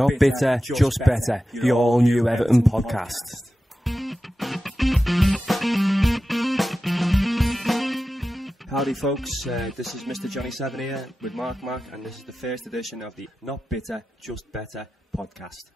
Not bitter, just better. The all-new Everton podcast. Howdy folks, this is Mr. Johnny Seven here with Mark, and this is the first edition of the Not Bitter, Just Better podcast.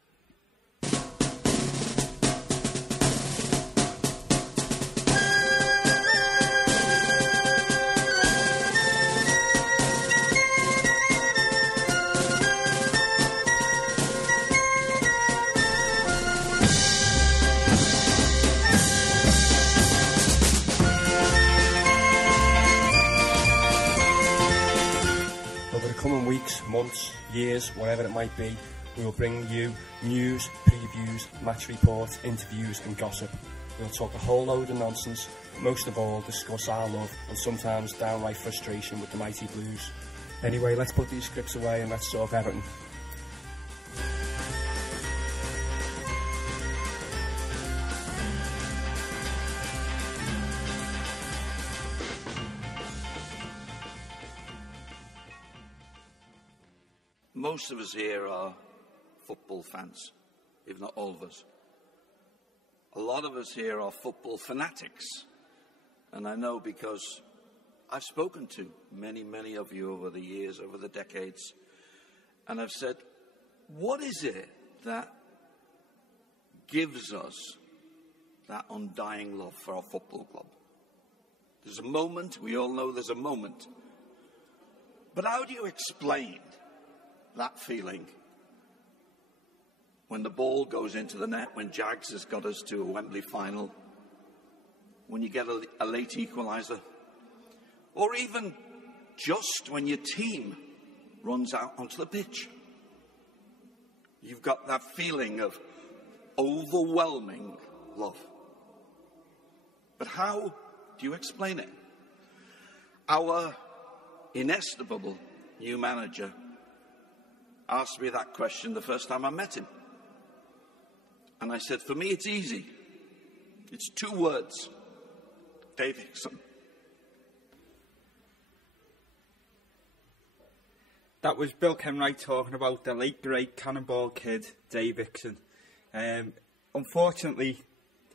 Months, years, whatever it might be, we will bring you news, previews, match reports, interviews and gossip. We'll talk a whole load of nonsense, but most of all discuss our love and sometimes downright frustration with the mighty Blues. Anyway, let's put these scripts away and let's talk Everton. Most of us here are football fans, if not all of us. A lot of us here are football fanatics. And I know because I've spoken to many of you over the years, over the decades, and I've said, what is it that gives us that undying love for our football club? There's a moment, we all know there's a moment. But how do you explain that feeling when the ball goes into the net, when Jags has got us to a Wembley final, when you get a late equaliser, or even just when your team runs out onto the pitch? You've got that feeling of overwhelming love. But how do you explain it? Our inestimable new manager asked me that question the first time I met him. And I said, for me, it's easy. It's 2 words. Dave Hickson. That was Bill Kenwright talking about the late, great cannonball kid, Dave Hickson. Unfortunately,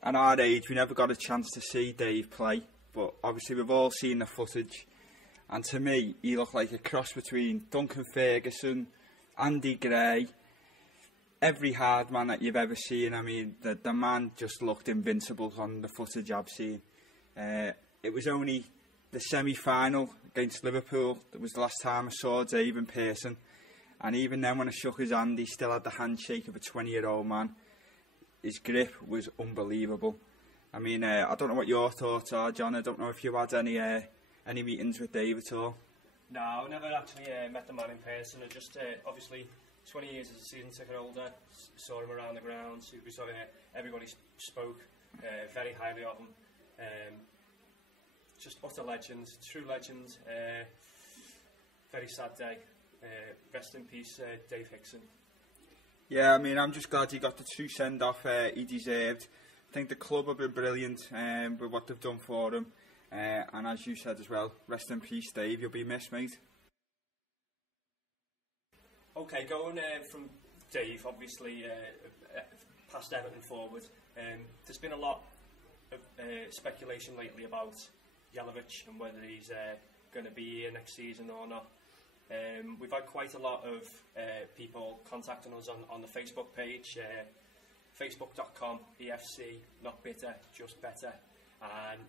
at our age, we never got a chance to see Dave play. But obviously, we've all seen the footage. And to me, he looked like a cross between Duncan Ferguson, Andy Gray, every hard man that you've ever seen. I mean, the man just looked invincible on the footage I've seen. It was only the semi-final against Liverpool that was the last time I saw Dave in person. And even then, when I shook his hand, he still had the handshake of a 20-year-old man. His grip was unbelievable. I mean, I don't know what your thoughts are, John. I don't know if you had any meetings with Dave at all. No, I never actually met the man in person. I just, obviously, 20 years as a season ticket holder, saw him around the grounds. He was everybody spoke very highly of him. Just utter legend, true legend. Very sad day. Rest in peace, Dave Hickson. Yeah, I mean, I'm just glad he got the 2 send-off he deserved. I think the club have been brilliant with what they've done for him. And as you said as well, rest in peace, Dave. You'll be missed, mate. Okay, going from Dave, obviously, past Everton forward, there's been a lot of speculation lately about Jelavic and whether he's going to be here next season or not. We've had quite a lot of people contacting us on the Facebook page, facebook.com, EFC, Not Bitter, Just Better. And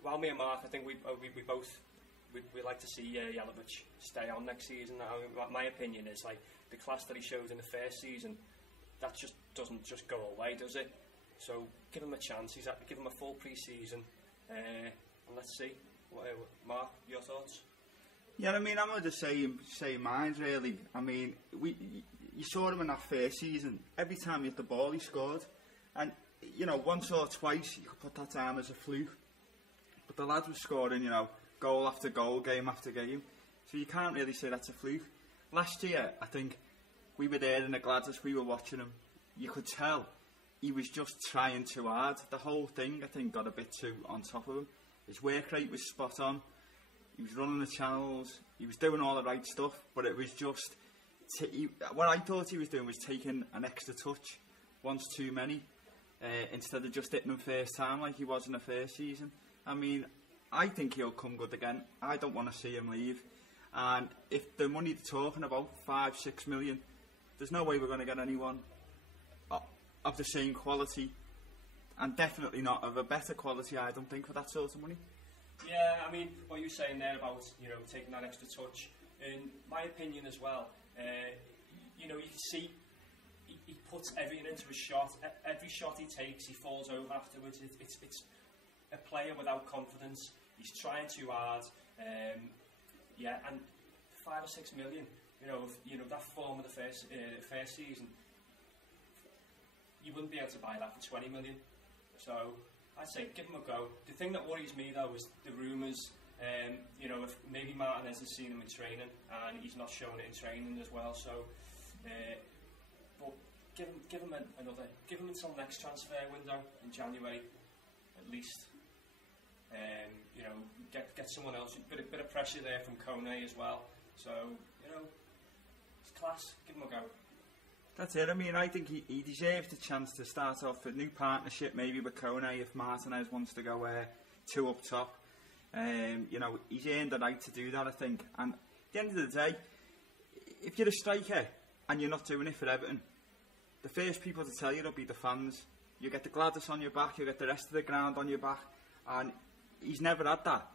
while me and Mark, I think we both we'd like to see Jelavic stay on next season. My opinion is, like, the class that he showed in the first season, that just doesn't just go away, does it? So give him a chance. Give him a full pre-season, and let's see. Mark, your thoughts? Yeah, I mean, I'm going to say mine, really. I mean, you saw him in that first season. Every time he hit the ball, he scored. And, you know, once or twice, you could put that down as a fluke. But the lad was scoring, you know, goal after goal, game after game. So you can't really say that's a fluke. Last year, I think, we were there in the Gladys, we were watching him. You could tell he was just trying too hard. The whole thing, I think, got a bit too on top of him. His work rate was spot on. He was running the channels. He was doing all the right stuff. But it was just, what I thought he was doing was taking an extra touch once too many, instead of just hitting them first time like he was in the first season. I mean, I think he'll come good again. I don't want to see him leave. And if the money they're talking about, 5-6 million, there's no way we're going to get anyone of the same quality, and definitely not of a better quality, I don't think, for that sort of money. Yeah, I mean, what you were saying there about, you know, taking that extra touch, in my opinion as well, you know, you can see he puts everything into a shot. Every shot he takes, he falls over afterwards. It's a player without confidence. He's trying too hard. Yeah, and 5 or 6 million, you know that form of the first season, you wouldn't be able to buy that for 20 million. So I'd say give him a go. The thing that worries me though is the rumours. You know, if maybe Martinez has seen him in training and he's not showing it in training as well. So, but give him until next transfer window in January, at least. You know, get someone else. Bit of pressure there from Kone as well. So, you know, it's class. Give him a go. That's it. I mean, I think he deserves the chance to start off a new partnership, maybe with Kone if Martinez wants to go 2 up top. You know, he's earned the right to do that, I think. And at the end of the day, if you're a striker and you're not doing it for Everton, the first people to tell you will be the fans. You get the Gladys on your back, you get the rest of the ground on your back, and he's never had that.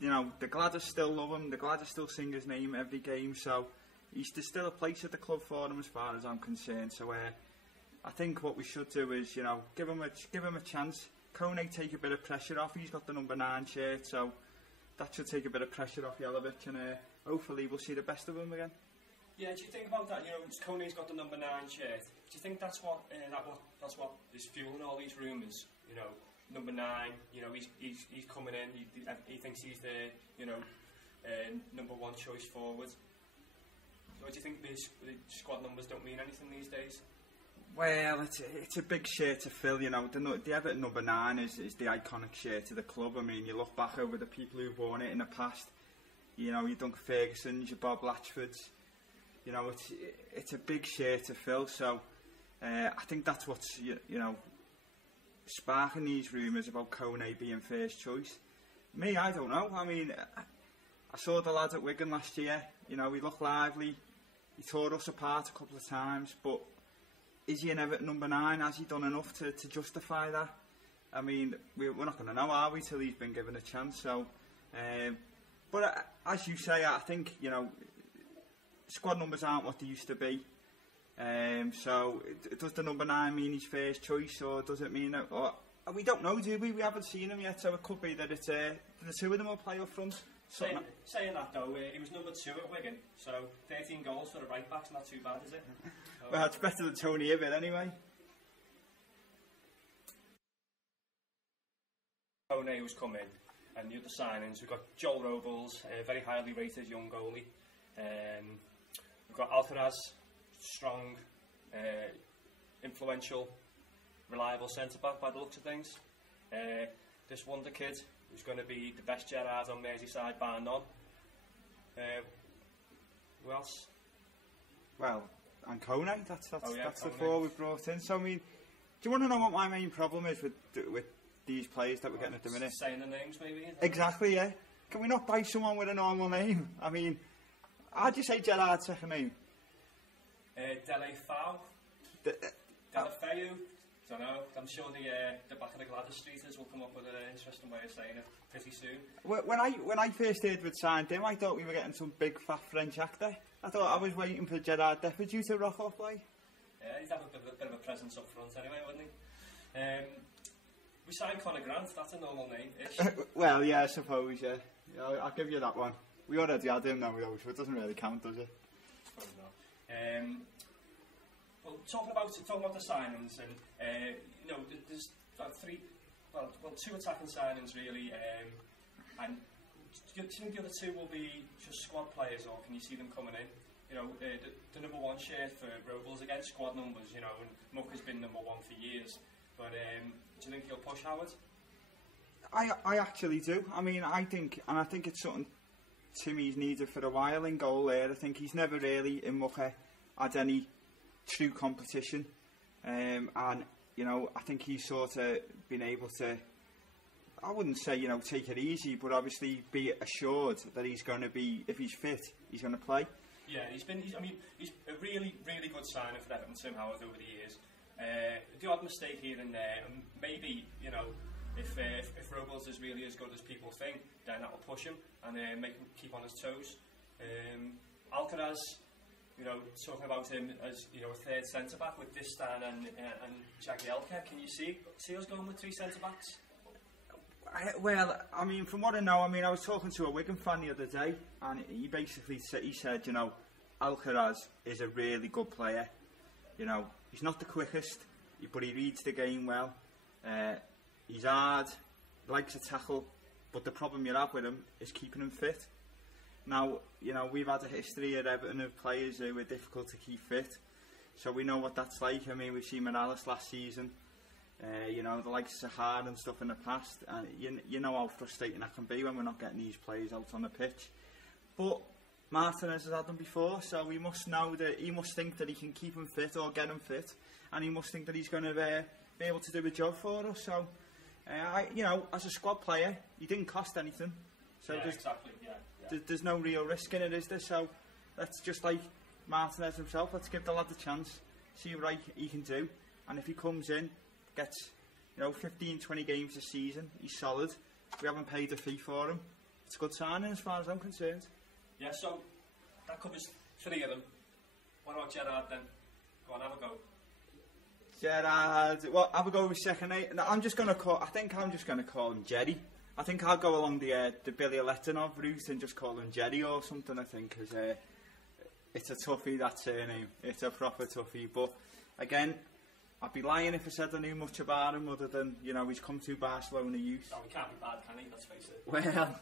You know, the Gladys still love him, the Gladys still sing his name every game, so there's still a place at the club for him as far as I'm concerned. So I think what we should do is, you know, give him a chance. Kone take a bit of pressure off. He's got the number 9 shirt, so that should take a bit of pressure off Jelavic, and hopefully we'll see the best of him again. Yeah, do you think about that? You know, Kone's got the number 9 shirt. Do you think that's what is fueling all these rumours? You know, number 9. You know, he's coming in. He thinks he's the, you know, number 1 choice forward. So do you think the squad numbers don't mean anything these days? Well, it's a big shirt to fill, you know. The Everton number 9 is the iconic shirt of the club. I mean, you look back over the people who've worn it in the past. You know, your Duncan Ferguson's, your Bob Latchford's. You know, it's a big shirt to fill. So I think that's what's you know sparking these rumours about Kone being first choice. Me, I don't know. I mean, I saw the lad at Wigan last year. You know, he looked lively. He tore us apart a couple of times, but is he an Everton number 9? Has he done enough to justify that? I mean, we're not going to know, are we, till he's been given a chance? So, but as you say, I think, you know, squad numbers aren't what they used to be. So, does the number 9 mean he's first choice, or does it mean that? Or, we don't know, do we? We haven't seen him yet, so it could be that it's the 2 of them will play up front. Saying that though, he was number 2 at Wigan, so 13 goals for the right back's not too bad, is it? Well, it's better than Tony Hibbert anyway. Kone who's come in, and the other signings, we've got Joel Robles, a very highly rated young goalie. We've got Alcaraz, strong, influential, reliable centre-back by the looks of things. This wonder kid, who's going to be the best Gerrard on Merseyside bar none. Who else? Well, and Kone, that's Kone. the 4 we've brought in. So I mean, do you want to know what my main problem is with these players that we're getting at the minute? Saying the names, maybe? Exactly, yeah. Can we not buy someone with a normal name? I mean, how'd you say Gerrard's second name? Delefeu. Delefeu. Don't know. I'm sure the back of the Gladys Streeters will come up with an interesting way of saying it pretty soon. When I first heard we'd signed him, I thought we were getting some big fat French actor. I thought I was waiting for Gerard Depardieu to rock off, like. Yeah, he'd have a bit of a presence up front anyway, wouldn't he? We signed Conor Grant. That's a normal name-ish. Well, yeah, I suppose. Yeah, I'll give you that one. We already had him now, though, so it doesn't really count, does it? Probably not. Well, talking about the signings, and you know, there's 2 attacking signings really, and do you think the other 2 will be just squad players, or can you see them coming in? You know, the number 1 shirt for Robles, again, squad numbers, you know, and Muck has been number 1 for years. But do you think he'll push Howard? I actually do. I mean, I think it's something Timmy's needed for a while in goal there. I think he's never really in Mucke had any true competition, and you know, I think he's sort of been able to, I wouldn't say, you know, take it easy, but obviously be assured that he's going to be, if he's fit, he's going to play. Yeah, he's a really, really good signing for Everton, Tim Howard, over the years. The odd mistake here and there, and maybe, you know, if Robles is really as good as people think, then that will push him and make him keep on his toes. Alcaraz, you know, talking about him as, you know, a third centre back with Distan and Jagielka. Can you see us going with 3 centre backs? Well, I mean, from what I know, I mean, I was talking to a Wigan fan the other day, and he basically said, you know, Alcaraz is a really good player. You know, he's not the quickest, but he reads the game well. He's hard, likes to tackle, but the problem you have with him is keeping him fit. Now, you know, we've had a history at Everton of players who are difficult to keep fit, so we know what that's like. I mean, we've seen Morales last season, you know, the likes of Sahar and stuff in the past, and you know how frustrating that can be when we're not getting these players out on the pitch. But Martinez has had them before, so he must know that he must think that he can keep him fit or get him fit, and he must think that he's going to be able to do a job for us. So, you know, as a squad player, he didn't cost anything. So yeah, exactly. Yeah. There's no real risk in it, is there? So let's just, like Martinez himself, let's give the lad a chance, see what he can do, and if he comes in, gets, you know, 15-20 games this season, he's solid. We haven't paid a fee for him. It's a good signing as far as I'm concerned. Yeah, so that covers 3 of them. What about Gerrard then? Go on, have a go. Gerrard, well, have a go with second. No, I think I'm just going to call him Jerry. I think I'll go along the Billy Letinov route and just call him Jerry or something, I think, because it's a toughie, that surname. It's a proper toughie. But again, I'd be lying if I said I knew much about him other than, you know, he's come to Barcelona youth. No, he can't be bad, can he? Let's face it. Well,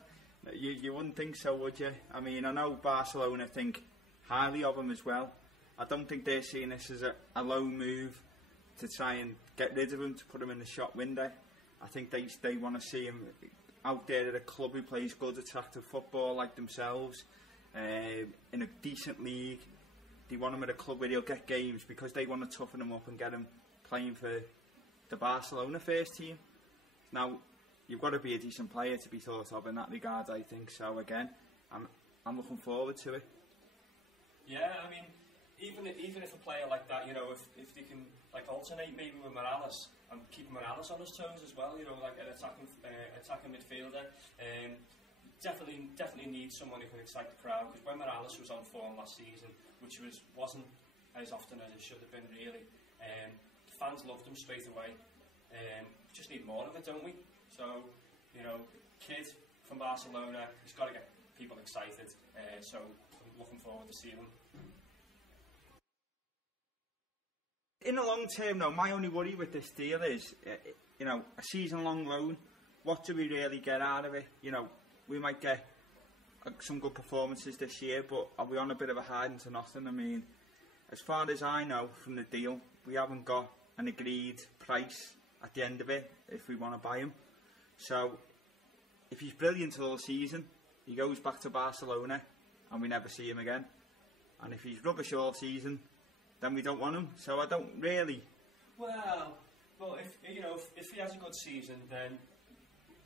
you wouldn't think so, would you? I mean, I know Barcelona think highly of him as well. I don't think they're seeing this as a low move to try and get rid of him, to put him in the shop window. I think they want to see him out there at a club who plays good, attractive football like themselves, in a decent league. They want him at a club where he'll get games because they want to toughen him up and get him playing for the Barcelona first team. Now, you've got to be a decent player to be thought of in that regard, I think. So again, I'm looking forward to it. Yeah, I mean, even if a player like that, you know, if they can like alternate maybe with Morales and keep Morales on his toes as well, you know, like an attacking midfielder. Definitely need someone who can excite the crowd, because when Morales was on form last season, which wasn't as often as it should have been really, the fans loved him straight away. We just need more of it, don't we? So, you know, kid from Barcelona, he's got to get people excited. So I'm looking forward to seeing him. In the long term, though, my only worry with this deal is, you know, a season-long loan. What do we really get out of it? You know, we might get some good performances this year, but are we on a bit of a hiding to nothing? I mean, as far as I know from the deal, we haven't got an agreed price at the end of it if we want to buy him. So, if he's brilliant all season, he goes back to Barcelona and we never see him again. And if he's rubbish all season, then we don't want him. So I don't really. Well, if he has a good season, then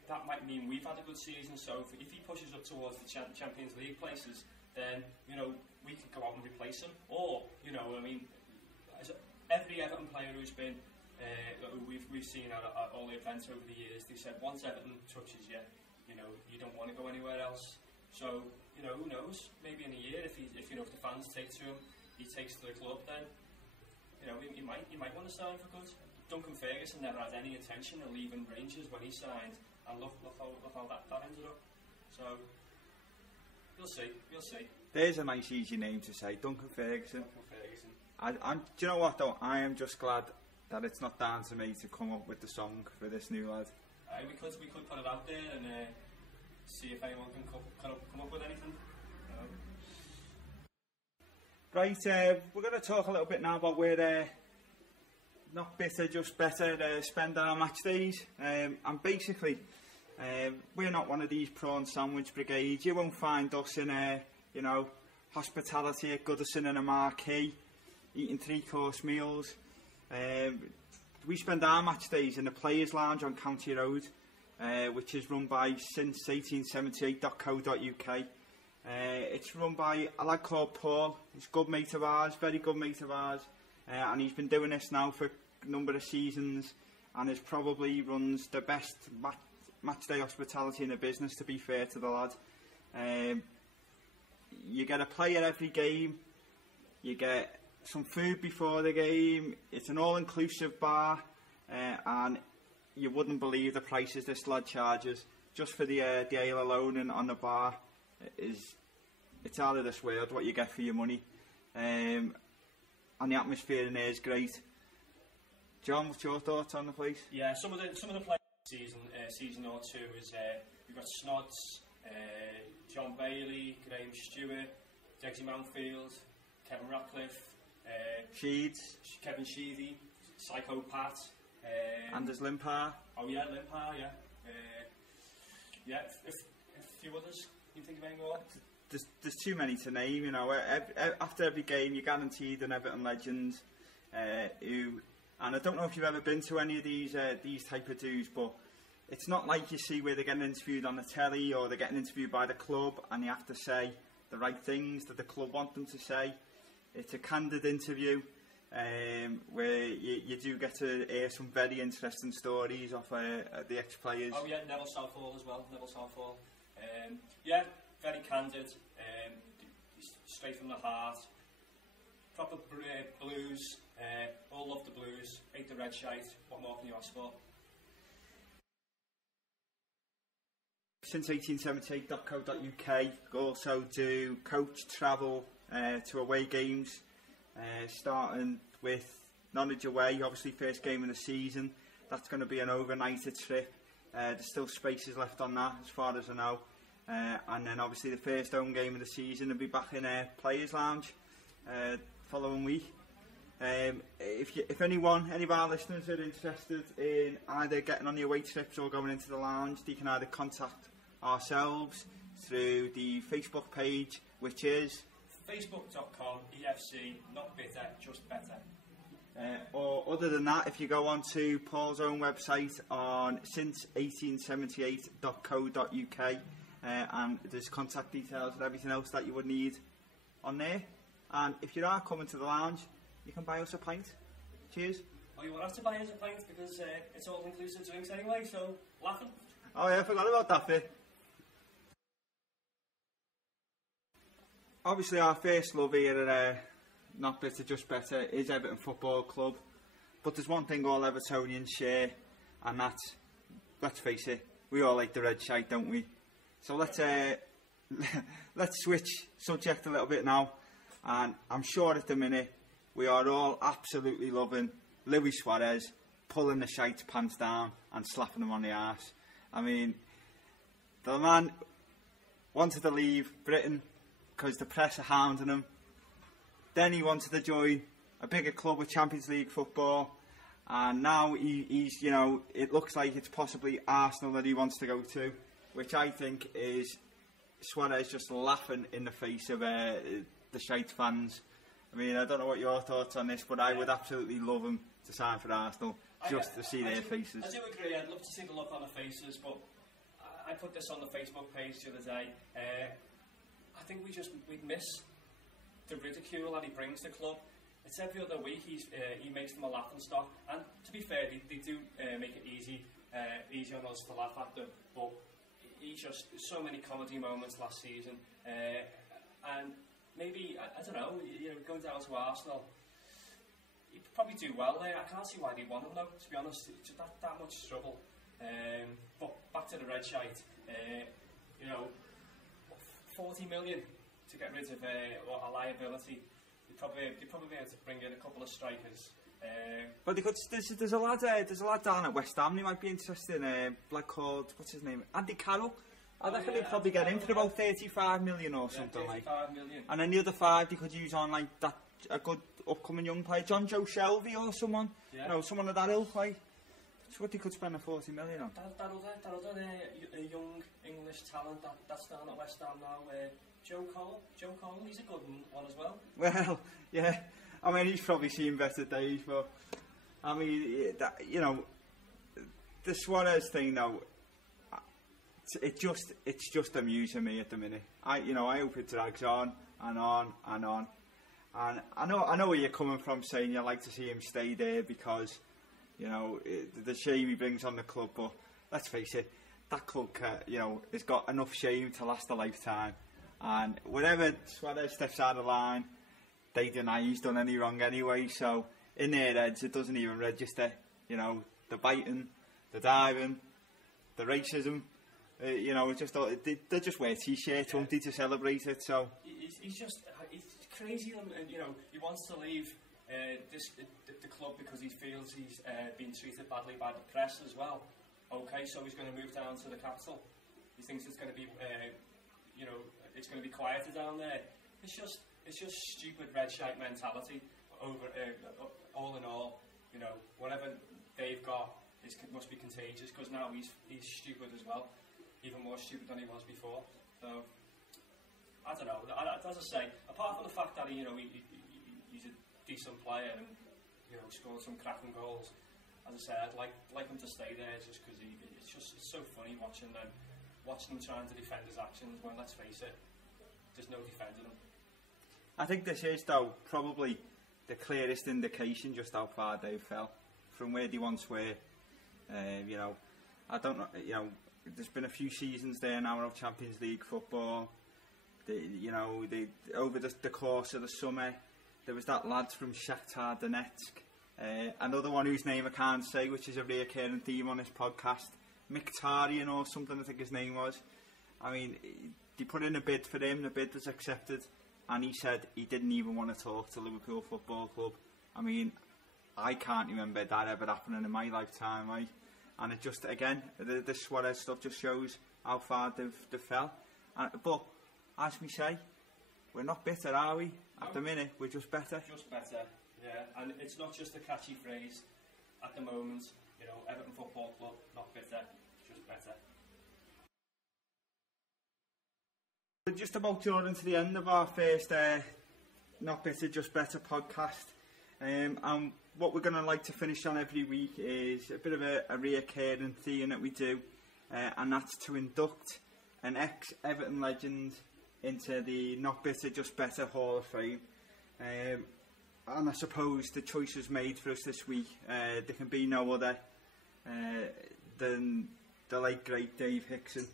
that might mean we've had a good season. So if he pushes up towards the Champions League places, then, you know, we can go out and replace him. Or, you know, I mean, as every Everton player who's been, who we've seen at all the events over the years, they said once Everton touches you, you know, you don't want to go anywhere else. So, you know, who knows? Maybe in a year, if the fans take to him, he takes to the club, then, you know, you might want to sign for good. Duncan Ferguson never had any intention of leaving Rangers when he signed, and look how that ended up. So you'll see. There's a nice easy name to say, Duncan Ferguson. Do you know what though? I am just glad that it's not down to me to come up with the song for this new lad. We could put it out there and see if anyone can come up with anything. Right, we're going to talk a little bit now about where not bitter, just better spend our match days. And basically, We're not one of these prawn sandwich brigades. You won't find us in hospitality at Goodison and a marquee, eating 3-course meals. We spend our match days in the Players Lounge on County Road, which is run by since1878.co.uk. It's run by a lad called Paul. He's a good mate of ours, very good mate of ours, and he's been doing this now for a number of seasons, and is probably runs the best match day hospitality in the business, to be fair to the lad. You get a player every game, you get some food before the game, it's an all-inclusive bar, and you wouldn't believe the prices this lad charges just for the ale alone and on the bar. It's out of this world what you get for your money, and the atmosphere in there is great. John, what's your thoughts on the place? Yeah, some of the players season or two is we've got Snods, John Bailey, Graham Stewart, Dexy Mountfield, Kevin Ratcliffe, Kevin Sheedy, Psycho Pat, Anders Limpar. Oh yeah, Limpar, yeah. A few others. Can you think of any more? There's too many to name, you know. After every game, you're guaranteed an Everton legend and I don't know if you've ever been to any of these type of dudes, but it's not like you see where they're getting interviewed on the telly or they're getting interviewed by the club and you have to say the right things that the club want them to say. It's a candid interview where you do get to hear some very interesting stories of the ex-players. Oh yeah, Neville Southall as well. Neville Southall. Yeah, very candid, straight from the heart. Proper blues. All love the blues. Hate the red shite. What more can you ask for? Since 1878.co.uk, also do coach travel to away games, starting with Norwich away, obviously first game of the season. That's going to be an overnighter trip. There's still spaces left on that as far as I know. And then obviously the first home game of the season will be back in Players Lounge following week. If any of our listeners are interested in either getting on the away trips or going into the lounge, they can either contact ourselves through the Facebook page, which is facebook.com EFC, not bitter, just better. Or other than that, if you go on to Paul's own website on since1878.co.uk, and there's contact details and everything else that you would need on there. And if you are coming to the lounge, you can buy us a pint. Cheers. Oh, you won't have to buy us a pint because it's all inclusive drinks anyway, so laughing. Oh yeah, I forgot about that bit. Obviously our first love here at Not Bitter Just Better is Everton Football Club, but there's one thing all Evertonians share, and that's, let's face it, we all like the red shite, don't we? So let's switch subject a little bit now, and I'm sure at the minute we are all absolutely loving Luis Suarez pulling the shite's pants down and slapping him on the arse. I mean, the man wanted to leave Britain because the press are hounding him. Then he wanted to join a bigger club with Champions League football, and now he's it looks like it's possibly Arsenal that he wants to go to, which I think is Suarez just laughing in the face of the shite fans. I mean, I don't know what your thoughts on this, but I would absolutely love him to sign for Arsenal just to see their faces. I do agree. I'd love to see the look on the faces, but I put this on the Facebook page the other day. I think we'd miss the ridicule that he brings to the club. It's every other week he makes them a laughing stock, and to be fair, they do make it easy on us to laugh at them. But he's just so many comedy moments last season, and maybe I don't know. Going down to Arsenal, he'd probably do well there. I can't see why they want him though. To be honest, it's that much trouble. But back to the red shite. 40 million to get rid of a liability. They'd probably be able to bring in a couple of strikers. But they could. There's a lad down at West Ham. They might be interested in a lad called, what's his name, Andy Carroll. I reckon they'd probably get him for about 35 million or something like. 35 million. And then the other 5 they could use on like that a good upcoming young player, John Joe Shelby or someone. Yeah. Someone of that ilk, like. It's what they could spend a 40 million on. That other young English talent that's down at West Ham now, Joe Cole, he's a good one as well. Well, yeah. I mean, he's probably seen better days, but I mean, you know, the Suarez thing now, it's just amusing me at the minute. I hope it drags on and on and on. And I know where you're coming from, saying you like to see him stay there because, you know, the shame he brings on the club. But let's face it, that club, has got enough shame to last a lifetime. And whenever Suarez steps out of line, they deny he's done any wrong anyway. So in their heads, it doesn't even register. You know, the biting, the diving, the racism. They just wear t-shirts, won't they, to celebrate it? So he's crazy, and you know, he wants to leave the club because he feels he's been treated badly by the press as well. Okay, so he's going to move down to the capital. He thinks it's going to be, it's going to be quieter down there. It's just stupid red shite mentality. All in all, you know, whatever they've got must be contagious because now he's stupid as well. Even more stupid than he was before. So, I don't know. As I say, apart from the fact that he's a decent player and scored some cracking goals, as I say, I'd like him to stay there just because it's so funny watching them trying to defend his actions when, let's face it, there's no defending him. I think this is, though, probably the clearest indication just how far they fell from where they once were. I don't know. There's been a few seasons there now of Champions League football. Over the course of the summer, there was that lad from Shakhtar Donetsk, another one whose name I can't say, which is a recurring theme on this podcast, Mkhitaryan or something I think his name was. I mean, they put in a bid for him, the bid was accepted, and he said he didn't even want to talk to Liverpool Football Club. I mean, I can't remember that ever happening in my lifetime, and it just, again, the Suarez stuff just shows how far they've fell. But, as we say, we're not bitter, are we? At the minute, we're just better. Just better, yeah. And it's not just a catchy phrase at the moment. You know, Everton Football Club, not bitter, just better. We're just about drawing to the end of our first Not Bitter, Just Better podcast. And what we're going to like to finish on every week is a bit of a reoccurring theme that we do, and that's to induct an ex-Everton legend into the Not Bitter, Just Better Hall of Fame. And I suppose the choices made for us this week, there can be no other than the late great Dave Hickson.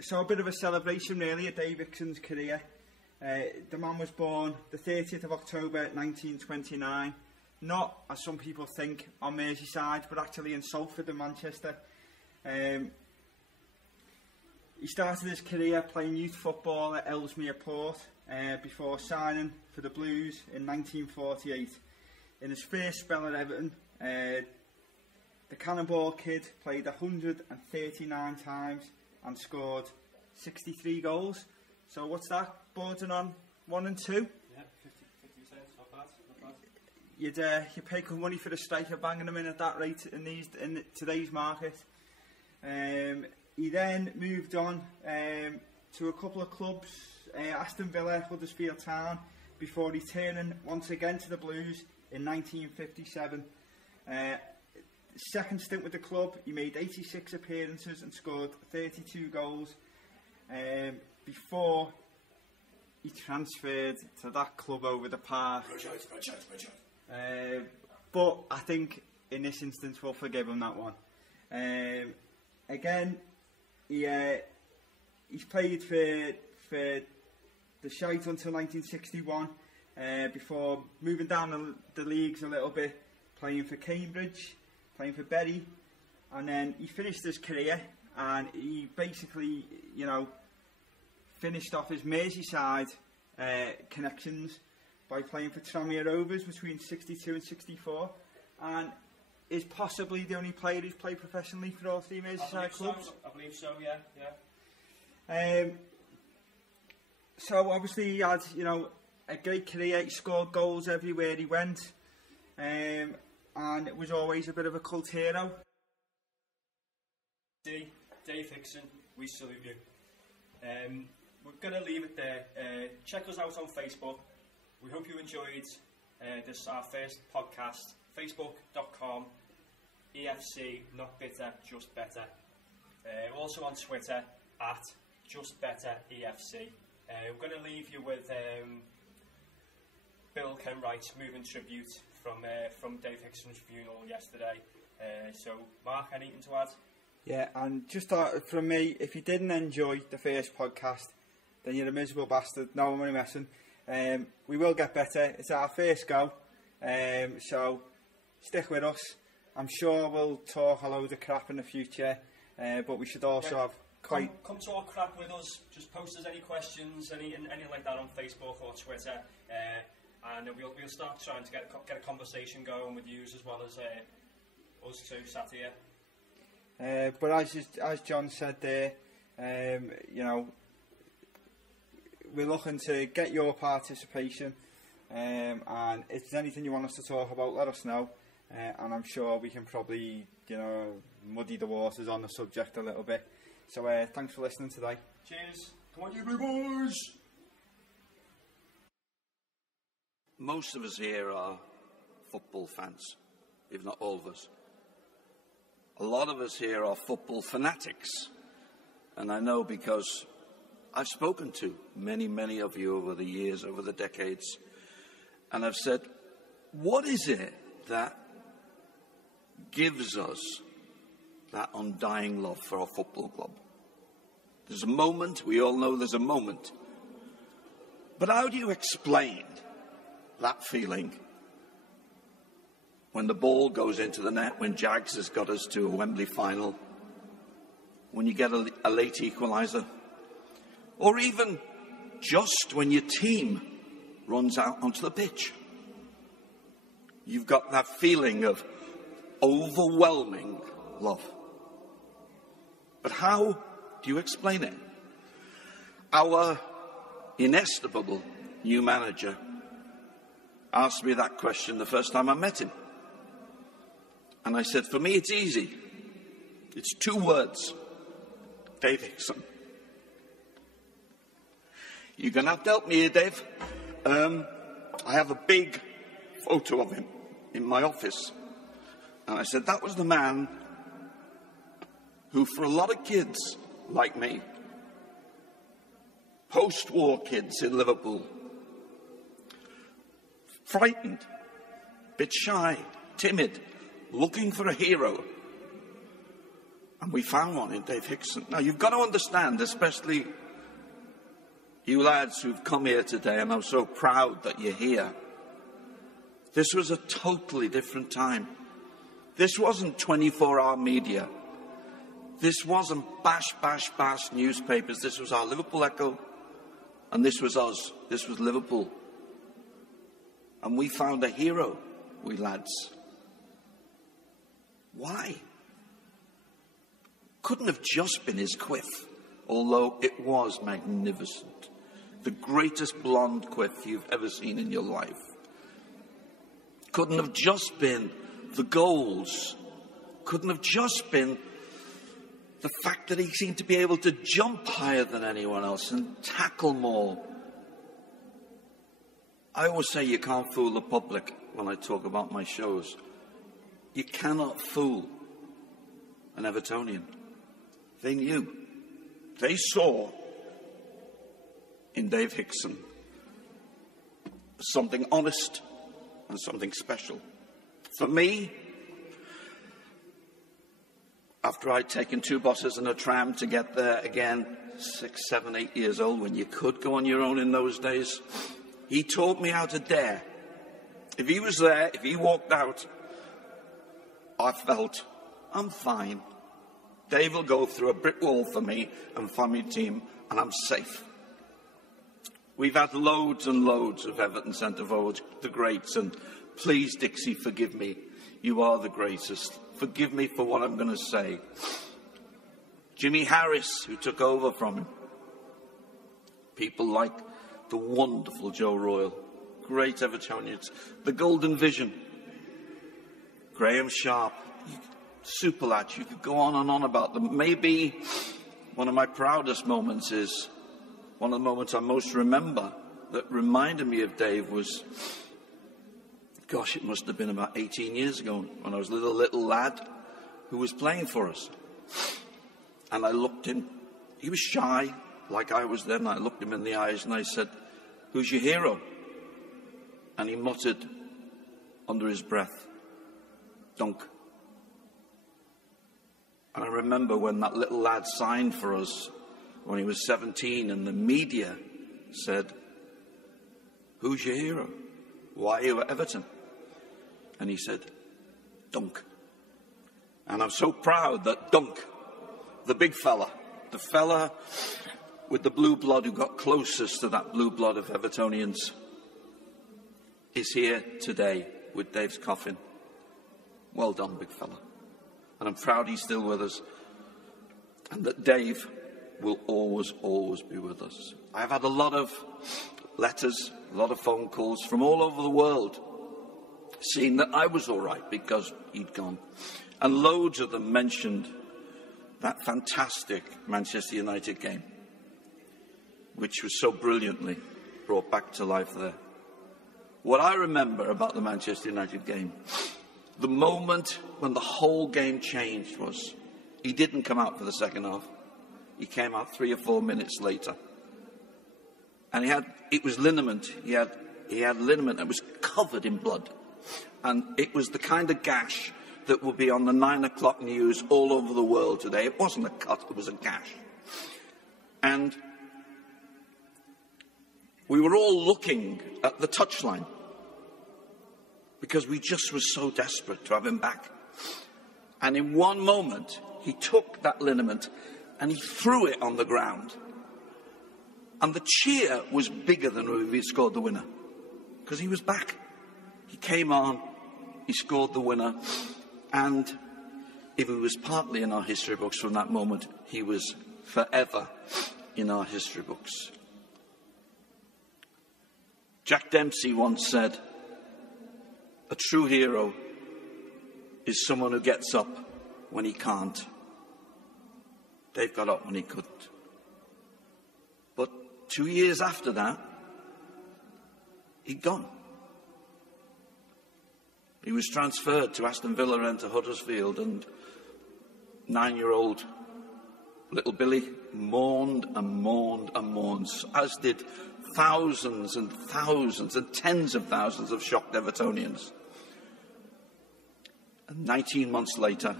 So a bit of a celebration really of Dave Hickson's career. The man was born the 30th of October 1929, not, as some people think, on Merseyside, but actually in Salford in Manchester. He started his career playing youth football at Ellesmere Port before signing for the Blues in 1948. In his first spell at Everton, the Cannonball Kid played 139 times and scored 63 goals. So what's that? Bordering on 1 and 2? Yeah, 50 not bad. You'd pay good money for the striker banging them in at that rate in today's market. He then moved on to a couple of clubs, Aston Villa, Huddersfield Town, before returning once again to the Blues in 1957. Second stint with the club, he made 86 appearances and scored 32 goals before he transferred to that club over the park. But I think in this instance we'll forgive him that one. Again, he's played for the Shite until 1961 before moving down the leagues a little bit, playing for Cambridge, playing for Bury, and then he finished his career and he basically, finished off his Merseyside connections by playing for Tranmere Rovers between 62 and 64, and is possibly the only player who's played professionally for all three Merseyside clubs. I believe so, yeah. So obviously he had, a great career. He scored goals everywhere he went. and it was always a bit of a cult hero. Dave Hickson, we salute you. We're going to leave it there. Check us out on Facebook. We hope you enjoyed this, our first podcast. Facebook.com EFC, not bitter, just better. Also on Twitter at Just Better EFC. We're going to leave you with Bill Kenwright's moving tribute from Dave Hickson's funeral yesterday. So, Mark, anything to add? Yeah, and just from me, if you didn't enjoy the first podcast, then you're a miserable bastard. No, I'm only messing. We will get better. It's our first go. So, stick with us. I'm sure we'll talk a load of crap in the future, but we should also have quite... Come talk crap with us. Just post us any questions, anything like that on Facebook or Twitter, and we'll start trying to get a conversation going with you as well as us two sat here. But as John said there, you know, we're looking to get your participation, and if there's anything you want us to talk about, let us know. And I'm sure we can probably, you know, muddy the waters on the subject a little bit. So thanks for listening today. Cheers. Come on, you big boys. Most of us here are football fans, if not all of us. A lot of us here are football fanatics. And I know because I've spoken to many of you over the years, over the decades. And I've said, what is it that gives us that undying love for our football club? There's a moment, we all know there's a moment. But how do you explain that feeling when the ball goes into the net, when Jags has got us to a Wembley final, when you get a late equaliser, or even just when your team runs out onto the pitch? You've got that feeling of overwhelming love. But how do you explain it? Our inestimable new manager asked me that question the first time I met him. And I said, for me, it's easy. It's 2 words. Dave Hickson. You're going to have to help me here, Dave. I have a big photo of him in my office. And I said, that was the man who, for a lot of kids like me, post-war kids in Liverpool, frightened, bit shy, timid, looking for a hero. And we found one in Dave Hickson. Now, you've got to understand, especially you lads who've come here today, and I'm so proud that you're here. This was a totally different time. This wasn't 24-hour media. This wasn't bash newspapers. This was our Liverpool Echo, and this was us. This was Liverpool. And we found a hero, we lads. Why? Couldn't have just been his quiff, although it was magnificent. The greatest blonde quiff you've ever seen in your life. Couldn't have just been the goals. Couldn't have just been the fact that he seemed to be able to jump higher than anyone else and tackle more. I always say you can't fool the public when I talk about my shows. You cannot fool an Evertonian. They knew. They saw in Dave Hickson something honest and something special. For me, after I'd taken 2 buses and a tram to get there again, 6, 7, 8 years old, when you could go on your own in those days, he taught me how to dare. If he was there, if he walked out, I felt, I'm fine. Dave will go through a brick wall for me and for my team, and I'm safe. We've had loads and loads of Everton centre forwards, the greats, and please, Dixie, forgive me. You are the greatest. Forgive me for what I'm going to say. Jimmy Harris, who took over from him. People like the wonderful Joe Royle. Great Evertonians. The Golden Vision. Graham Sharp, super lads, you could go on and on about them. Maybe one of my proudest moments is, one of the moments I most remember that reminded me of Dave was, gosh, it must have been about 18 years ago when I was a little lad who was playing for us. And I looked him, he was shy like I was then. I looked him in the eyes and I said, "Who's your hero?" And he muttered under his breath, "Dunk." And I remember when that little lad signed for us when he was 17 and the media said, "Who's your hero? Why are you at Everton?" And he said, "Dunk." And I'm so proud that Dunk, the big fella, the fella with the blue blood who got closest to that blue blood of Evertonians, is here today with Dave's coffin. Well done, big fella. And I'm proud he's still with us. And that Dave will always, always be with us. I've had a lot of letters, a lot of phone calls from all over the world, seeing that I was all right because he'd gone. And loads of them mentioned that fantastic Manchester United game, which was so brilliantly brought back to life there. What I remember about the Manchester United game, the moment when the whole game changed was, he didn't come out for the second half. He came out 3 or 4 minutes later. And it was liniment. He had liniment that was covered in blood. And it was the kind of gash that would be on the 9 o'clock news all over the world today. It wasn't a cut, it was a gash. And we were all looking at the touchline because we just were so desperate to have him back. And in one moment, he took that liniment and he threw it on the ground. And the cheer was bigger than if he'd scored the winner, because he was back. He came on, he scored the winner, and if he was partly in our history books from that moment, he was forever in our history books. Jack Dempsey once said, "A true hero is someone who gets up when he can't." Dave got up when he couldn't. But 2 years after that, he'd gone. He was transferred to Aston Villa and to Huddersfield, and 9-year-old little Billy mourned and mourned and mourned, as did thousands and thousands and tens of thousands of shocked Evertonians. And 19 months later,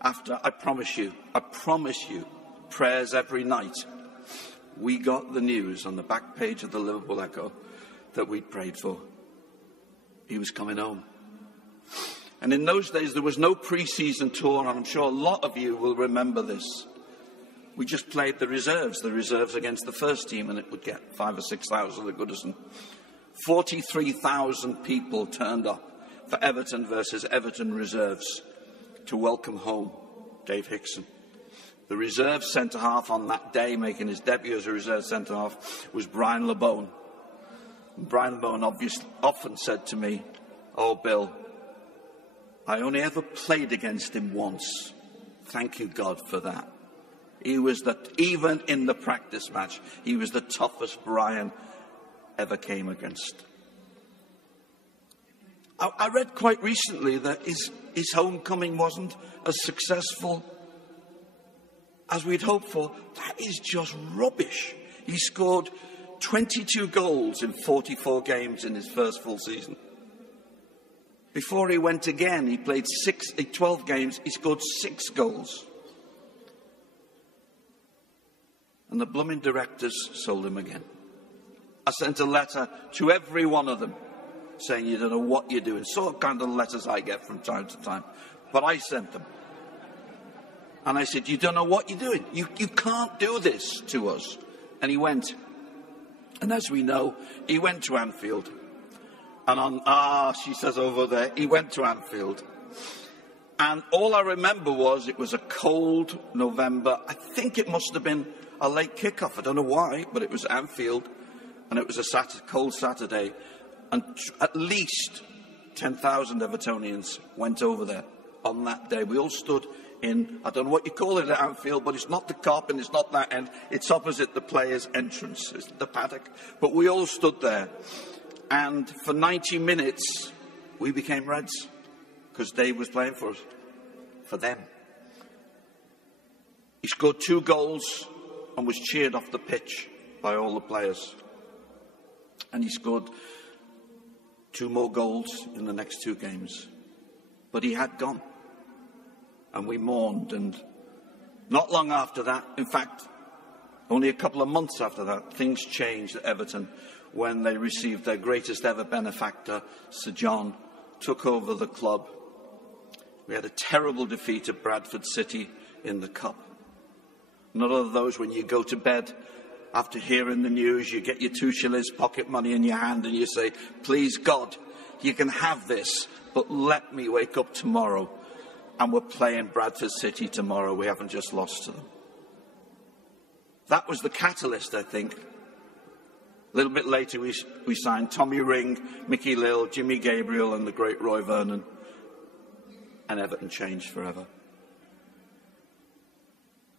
after, I promise you, prayers every night, we got the news on the back page of the Liverpool Echo that we'd prayed for. He was coming home. And in those days, there was no pre-season tour, and I'm sure a lot of you will remember this. We just played the reserves against the first team, and it would get 5,000 or 6,000 at Goodison. 43,000 people turned up for Everton versus Everton reserves to welcome home Dave Hickson. The reserve centre-half on that day, making his debut as a reserve centre-half, was Brian LeBone. And Brian LeBone often said to me, "Oh, Bill, I only ever played against him once. Thank you, God, for that." He was even in the practice match, he was the toughest Brian ever came against. I read quite recently that his homecoming wasn't as successful as we'd hoped for. That is just rubbish. He scored 22 goals in 44 games in his first full season. Before he went again, he played 12 games, he scored 6 goals. And the blooming directors sold him again. I sent a letter to every one of them saying, "You don't know what you're doing." Sort of kind of letters I get from time to time. But I sent them. And I said, "You don't know what you're doing. You can't do this to us." And he went. And as we know, he went to Anfield. And she says over there, he went to Anfield. And all I remember was it was a cold November. I think it must have been a late kickoff. I don't know why, but it was Anfield. And it was a cold Saturday. And at least 10,000 Evertonians went over there on that day. We all stood in, I don't know what you call it at Anfield, but it's not the Kop and it's not that end. It's opposite the players' entrance, it's the paddock. But we all stood there. And for 90 minutes, we became Reds. Because Dave was playing for us. For them. He scored 2 goals and was cheered off the pitch by all the players. And he scored 2 more goals in the next 2 games. But he had gone. And we mourned. And not long after that, in fact, only a couple of months after that, things changed at Everton when they received their greatest ever benefactor, Sir John, took over the club. We had a terrible defeat at Bradford City in the Cup. None of those when you go to bed after hearing the news, you get your 2 shillings pocket money in your hand and you say, please God, you can have this, but let me wake up tomorrow and we're playing Bradford City tomorrow. We haven't just lost to them. That was the catalyst, I think. A little bit later, we signed Tommy Ring, Mickey Lill, Jimmy Gabriel and the great Roy Vernon. And Everton changed forever.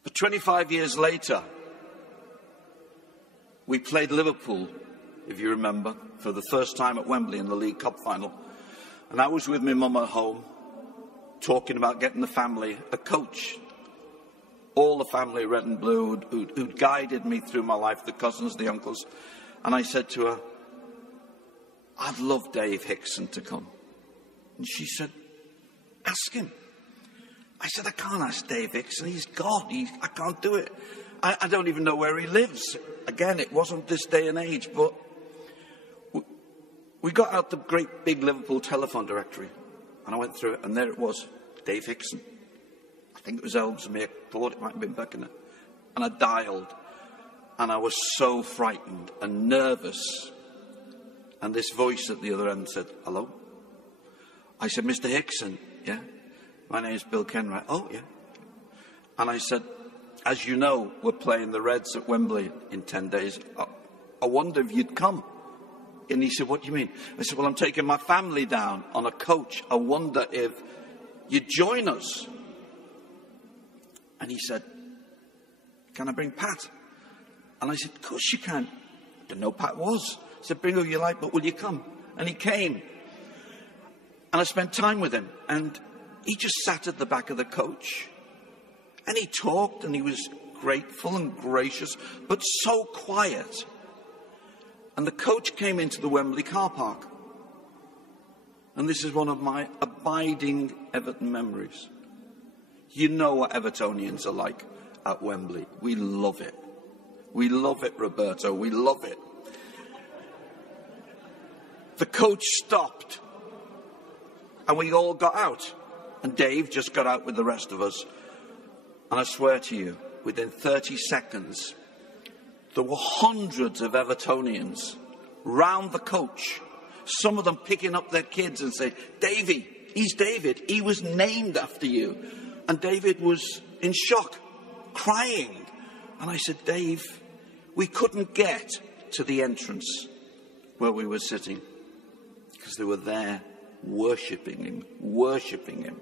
But 25 years later, we played Liverpool, if you remember, for the first time at Wembley in the League Cup final. And I was with my mum at home, talking about getting the family a coach. All the family, red and blue, who'd guided me through my life, the cousins, the uncles. And I said to her, I'd love Dave Hickson to come. And she said, ask him. I said, I can't ask Dave Hickson. He's God. I can't do it. I don't even know where he lives. Again, it wasn't this day and age, but we got out the great big Liverpool telephone directory, and I went through it, and there it was, Dave Hickson. I think it was Ellesmere, thought it might have been Beckenham. And I dialed, and I was so frightened and nervous. And this voice at the other end said, hello? I said, Mr. Hickson, yeah? My name is Bill Kenwright. Oh, yeah. And I said, as you know, we're playing the Reds at Wembley in 10 days. I wonder if you'd come. And he said, what do you mean? I said, well, I'm taking my family down on a coach. I wonder if you'd join us. And he said, can I bring Pat? And I said, of course you can. I didn't know Pat was. I said, bring who you like, but will you come? And he came. And I spent time with him. And he just sat at the back of the coach. And he talked, and he was grateful and gracious, but so quiet. And the coach came into the Wembley car park. And this is one of my abiding Everton memories. You know what Evertonians are like at Wembley. We love it. We love it, Roberto. We love it. The coach stopped. And we all got out. And Dave just got out with the rest of us. And I swear to you, within 30 seconds, there were hundreds of Evertonians round the coach. Some of them picking up their kids and saying, Davy, he's David. He was named after you. And David was in shock, crying. And I said, Dave, we couldn't get to the entrance where we were sitting because they were there worshipping him.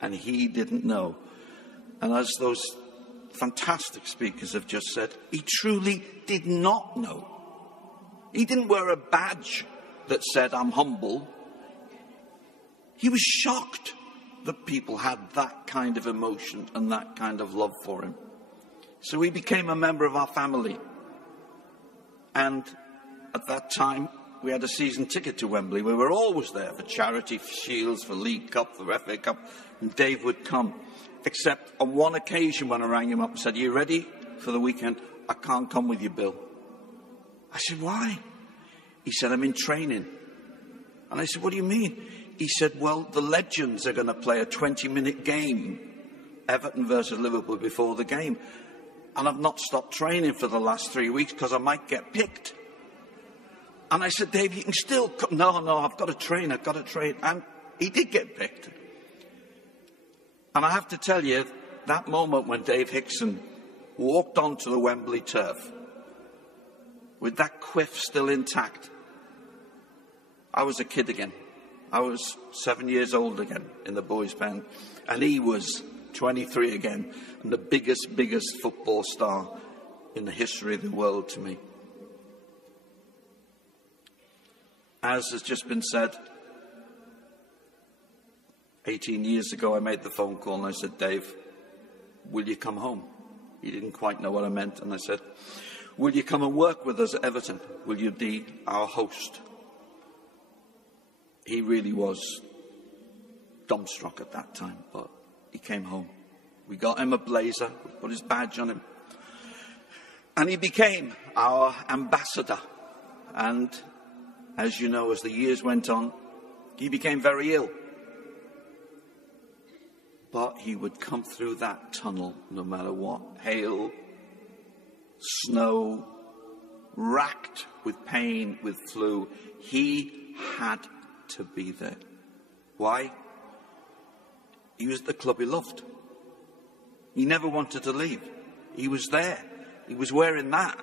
And he didn't know. And as those fantastic speakers have just said, he truly did not know. He didn't wear a badge that said, I'm humble. He was shocked that people had that kind of emotion and that kind of love for him. So he became a member of our family. And at that time, we had a season ticket to Wembley. We were always there for charity, for Shields, for League Cup, for FA Cup. And Dave would come. Except on one occasion when I rang him up and said, are you ready for the weekend? I can't come with you, Bill. I said, why? He said, I'm in training. And I said, what do you mean? He said, well, the legends are going to play a 20-minute game, Everton versus Liverpool, before the game. And I've not stopped training for the last 3 weeks because I might get picked. And I said, Dave, you can still come. No, I've got to train. And he did get picked. And I have to tell you, that moment when Dave Hickson walked onto the Wembley turf, with that quiff still intact, I was a kid again. I was 7 years old again in the boys' band, and he was 23 again, and the biggest football star in the history of the world to me. As has just been said, 18 years ago I made the phone call and I said, Dave, will you come home? He didn't quite know what I meant, and I said, will you come and work with us at Everton? Will you be our host? He really was dumbstruck at that time, but he came home. We got him a blazer, we put his badge on him, and he became our ambassador. And as you know, as the years went on, he became very ill. But he would come through that tunnel no matter what. Hail, snow, racked with pain, with flu. He had to be there. Why? He was at the club he loved. He never wanted to leave. He was there. He was wearing that.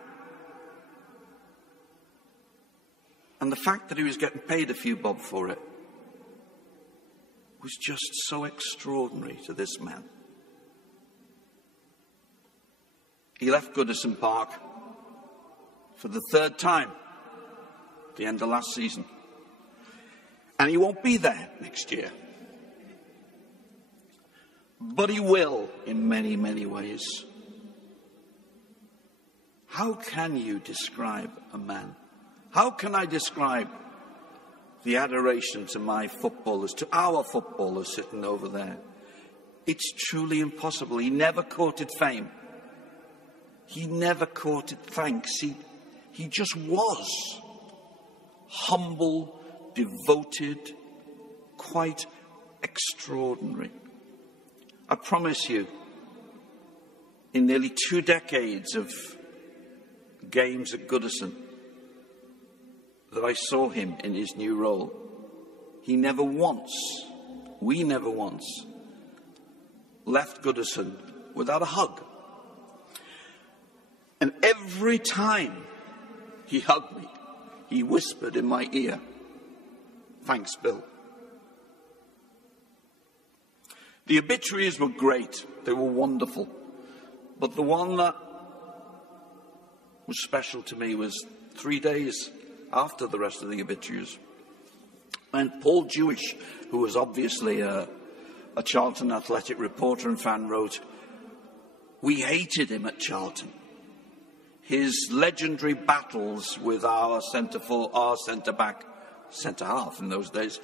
And the fact that he was getting paid a few bob for it was just so extraordinary to this man. He left Goodison Park for the third time at the end of last season. And he won't be there next year. But he will in many, many ways. How can you describe a man? How can I describe the adoration to my footballers, to our footballers sitting over there? It's truly impossible. He never courted fame. He never courted thanks. He just was humble, devoted, quite extraordinary. I promise you, in nearly 2 decades of games at Goodison that I saw him in his new role, we never once left Goodison without a hug. And every time he hugged me, he whispered in my ear, "Thanks, Bill." The obituaries were great. They were wonderful. But the one that was special to me was 3 days after the rest of the obituaries. And Paul Jewish, who was obviously a Charlton Athletic reporter and fan, wrote, "We hated him at Charlton. His legendary battles with our centre-back, centre-half in those days,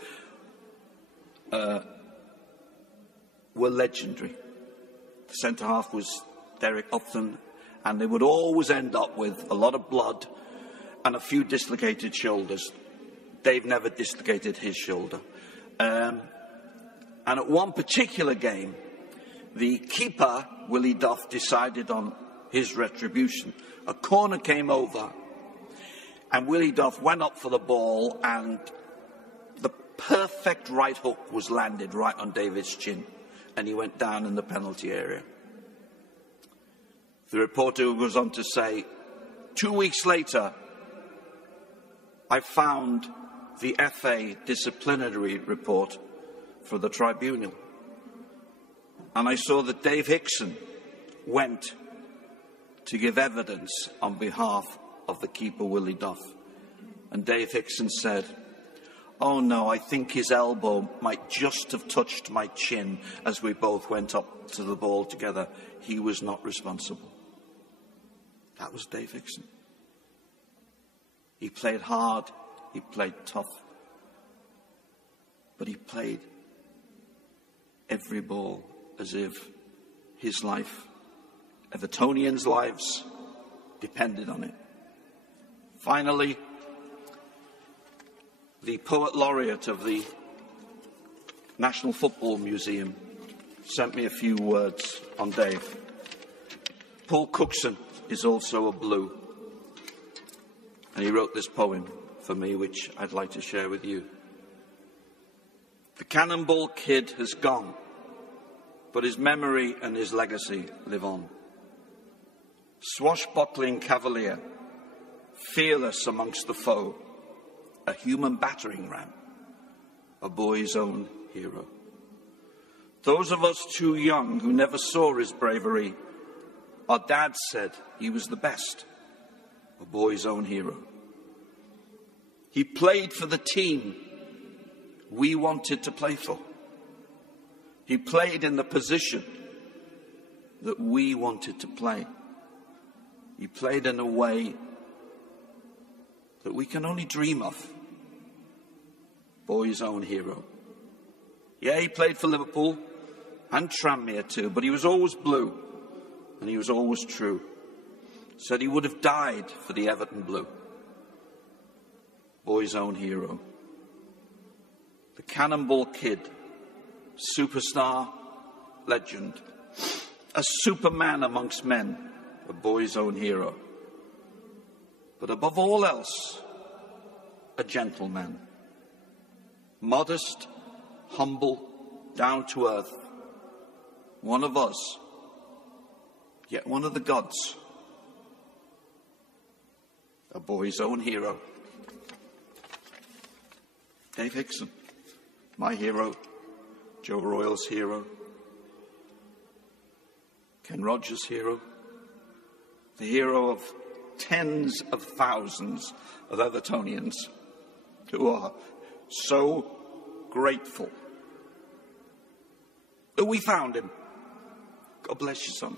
were legendary. The centre-half was Derek Upton, and they would always end up with a lot of blood and a few dislocated shoulders. Dave never dislocated his shoulder. And at one particular game, the keeper, Willie Duff, decided on his retribution. A corner came over, and Willie Duff went up for the ball, and the perfect right hook was landed right on David's chin, and he went down in the penalty area. The reporter goes on to say, 2 weeks later, I found the FA disciplinary report for the tribunal, and I saw that Dave Hickson went to give evidence on behalf of the keeper, Willie Duff. And Dave Hickson said, "Oh no, I think his elbow might just have touched my chin as we both went up to the ball together. He was not responsible." That was Dave Hickson. He played hard, he played tough, but he played every ball as if his life, Evertonians' lives, depended on it. Finally, the Poet Laureate of the National Football Museum sent me a few words on Dave. Paul Cookson is also a Blue, and he wrote this poem for me, which I'd like to share with you. The Cannonball Kid has gone, but his memory and his legacy live on. Swashbuckling cavalier, fearless amongst the foe, a human battering ram, a boy's own hero. Those of us too young who never saw his bravery, our dad said he was the best, a boy's own hero. He played for the team we wanted to play for. He played in the position that we wanted to play. He played in a way that we can only dream of. Boy's own hero. Yeah, he played for Liverpool and Tranmere too, but he was always blue and he was always true. Said he would have died for the Everton blue. Boy's own hero. The Cannonball Kid, superstar, legend, a superman amongst men, a boy's own hero. But above all else, a gentleman. Modest, humble, down to earth. One of us, yet one of the gods. A boy's own hero. Dave Hickson, my hero. Joe Royle's hero. Ken Rodgers' hero. The hero of tens of thousands of Evertonians who are so grateful that we found him. God bless you, son.